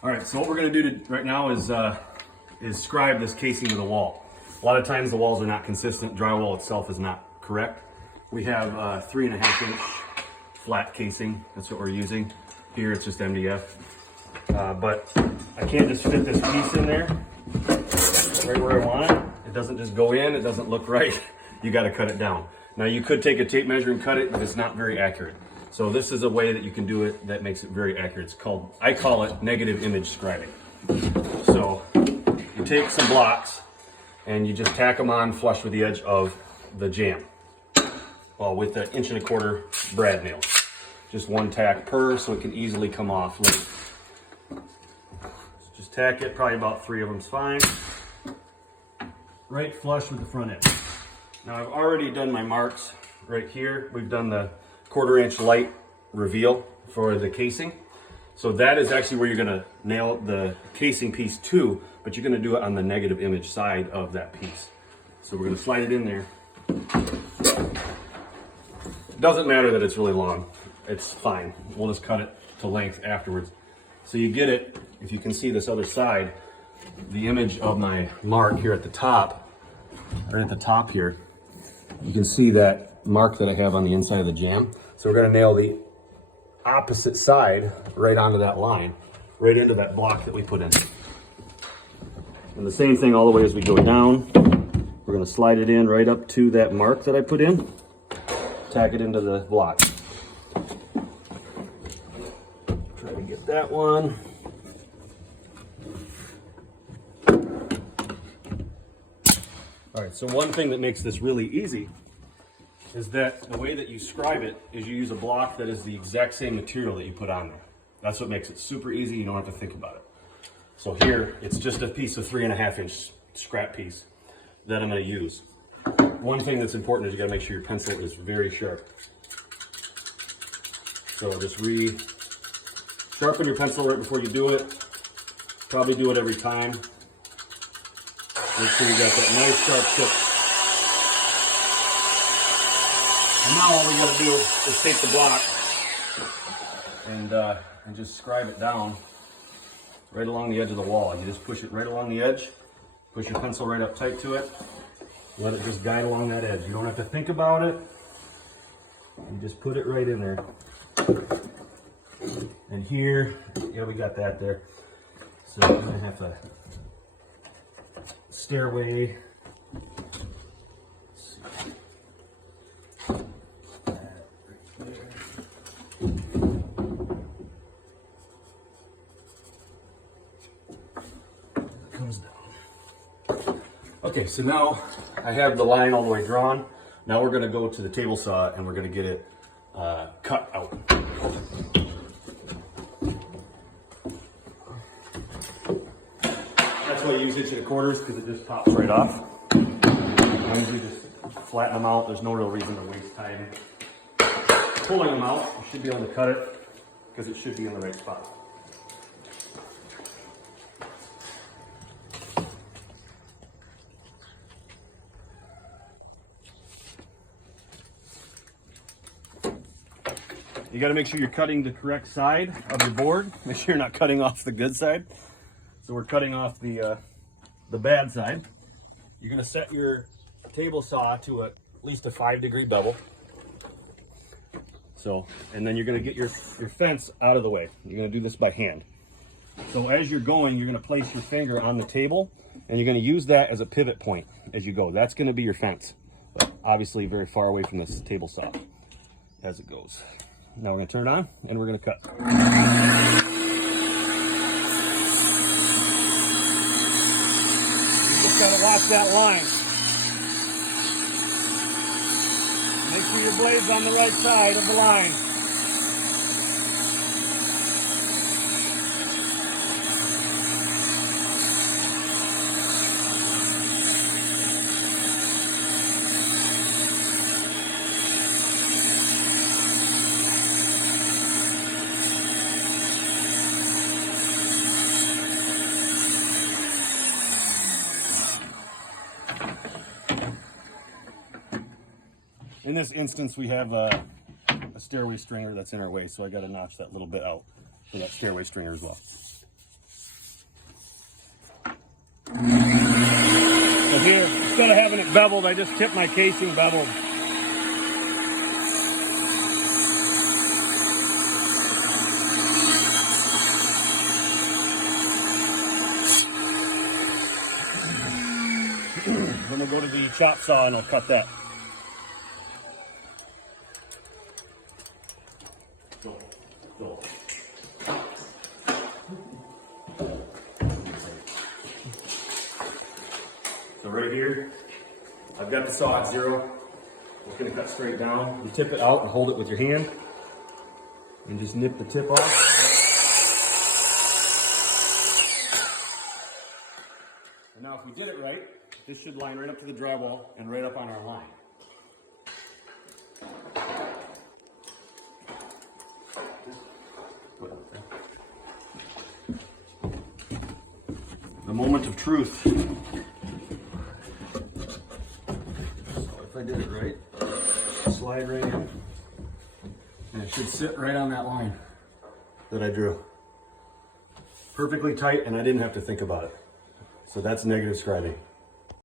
All right, so what we're gonna do right now is scribe this casing of the wall. A lot of times the walls are not consistent. Drywall itself is not correct. We have 3.5 inch flat casing. That's what we're using. Here it's just MDF. But I can't just fit this piece in there right where I want it. It doesn't just go in, it doesn't look right. You gotta cut it down. Now you could take a tape measure and cut it, but it's not very accurate. So this is a way that you can do it that makes it very accurate. It's called, I call it negative image scribing. So you take some blocks and you just tack them on flush with the edge of the jamb. Well, with the 1.25 inch brad nail. Just one tack per, so it can easily come off later. Just tack it, probably about 3 of them's fine. Right flush with the front edge. Now I've already done my marks right here. We've done the 1/4 inch light reveal for the casing. So that is actually where you're gonna nail the casing piece to, but you're gonna do it on the negative image side of that piece. So we're gonna slide it in there. It doesn't matter that it's really long. It's fine. We'll just cut it to length afterwards. So you get it, if you can see this other side, the image of my mark here at the top, right at the top here, you can see that mark that I have on the inside of the jamb. So we're gonna nail the opposite side right onto that line, right into that block that we put in. And the same thing all the way as we go down. We're gonna slide it in right up to that mark that I put in, tack it into the block. Try to get that one. All right, so one thing that makes this really easy is that the way that you scribe it is you use a block that is the exact same material that you put on there. That's what makes it super easy. You don't have to think about it. So here, it's just a piece of 3.5 inch scrap piece that I'm gonna use. One thing that's important is you gotta make sure your pencil is very sharp. So just sharpen your pencil right before you do it. Probably do it every time. Make sure you got that nice sharp tip. And now all we gotta do is take the block and just scribe it down right along the edge of the wall. You just push it right along the edge, push your pencil right up tight to it, let it just guide along that edge. You don't have to think about it. You just put it right in there. And here, yeah, we got that there. So I'm gonna have to stairway. Comes down. Okay, so now I have the line all the way drawn. Now we're gonna go to the table saw and we're gonna get it cut out. That's why I use 1.25 because it just pops right off. As long as you just flatten them out, there's no real reason to waste time pulling them out. You should be able to cut it because it should be in the right spot. You got to make sure you're cutting the correct side of your board. Make sure you're not cutting off the good side. So we're cutting off the bad side. You're going to set your table saw to at least a 5-degree bevel. So, and then you're going to get your fence out of the way. You're going to do this by hand. So as you're going, you're going to place your finger on the table and you're going to use that as a pivot point as you go. That's going to be your fence, but obviously very far away from this table saw as it goes. Now we're going to turn it on and we're going to cut. You just got to watch that line. Make sure your blade's on the right side of the line. In this instance, we have a stairway stringer that's in our way, so I got to notch that little bit out for that stairway stringer as well. here. Instead of having it beveled, I just tipped my casing beveled. Then we'll go to the chop saw and I'll cut that. So right here, I've got the saw at 0. It's going to cut straight down. You tip it out and hold it with your hand and just nip the tip off. And now if we did it right, this should line right up to the drywall and right up on our line. The moment of truth. So if I did it right, slide right in, and it should sit right on that line that I drew. Perfectly tight, and I didn't have to think about it. So that's negative scribing.